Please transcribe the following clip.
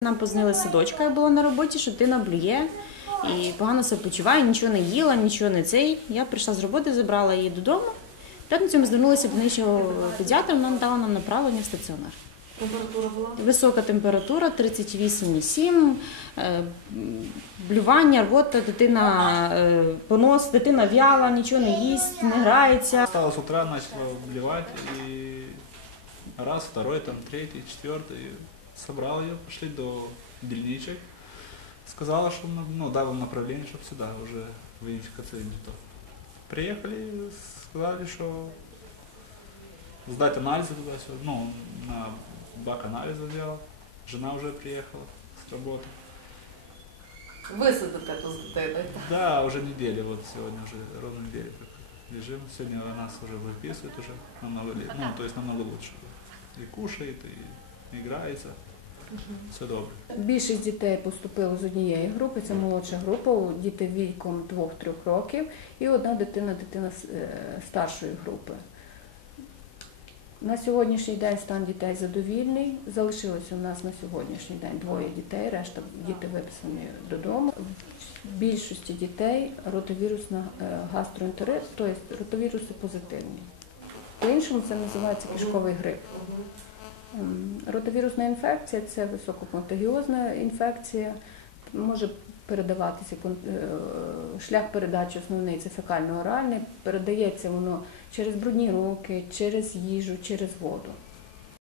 Нам позвонила з садочка, я була на роботі, що дитина блює і погано себе почуває, нічого не їла, нічого не цей. Я прийшла з роботи, забрала її додому. В п'ятницю ми звернулися до нижчого педіатра, вона дала нам направлення в стаціонар. Температура була? Висока температура 38,7, е, блювання, рвота, дитина е, понос, дитина в'яла, нічого не їсть, не грається. Встала с утра, начала блевать, и раз, второй, там, третий, четвертый. Собрал ее, пошли до больничек. Сказала, что ну, дал им направление, чтобы сюда, уже в идентификационный то. Приехали, сказали, что сдать анализы туда-сюда. Ну, на бак анализа взял. Жена уже приехала с работы. Тут з дитиною. Да, уже неделя, вот сегодня уже ровно неделя как лежим. Сегодня нас уже выписывают уже намного лет, ну, то есть намного лучше. И кушает, и играется. Все добре. Більшість дітей поступило з однієї групи, це молодша група, діти віком 2-3 років, і одна дитина, дитина е, старшої групи. На сьогоднішній день стан дітей задовільний. Залишилося у нас на сьогоднішній день двоє дітей, решта діти виписані додому. В більшості дітей ротовірусна е, гастроентерит, тобто ротовіруси позитивні. По-іншому це називається кишковий грип. Ротовірусна інфекція це висококонтагіозна інфекція, може передаватися е, шлях передачі основний це фекально-оральний, передається воно через брудні руки, через їжу, через воду.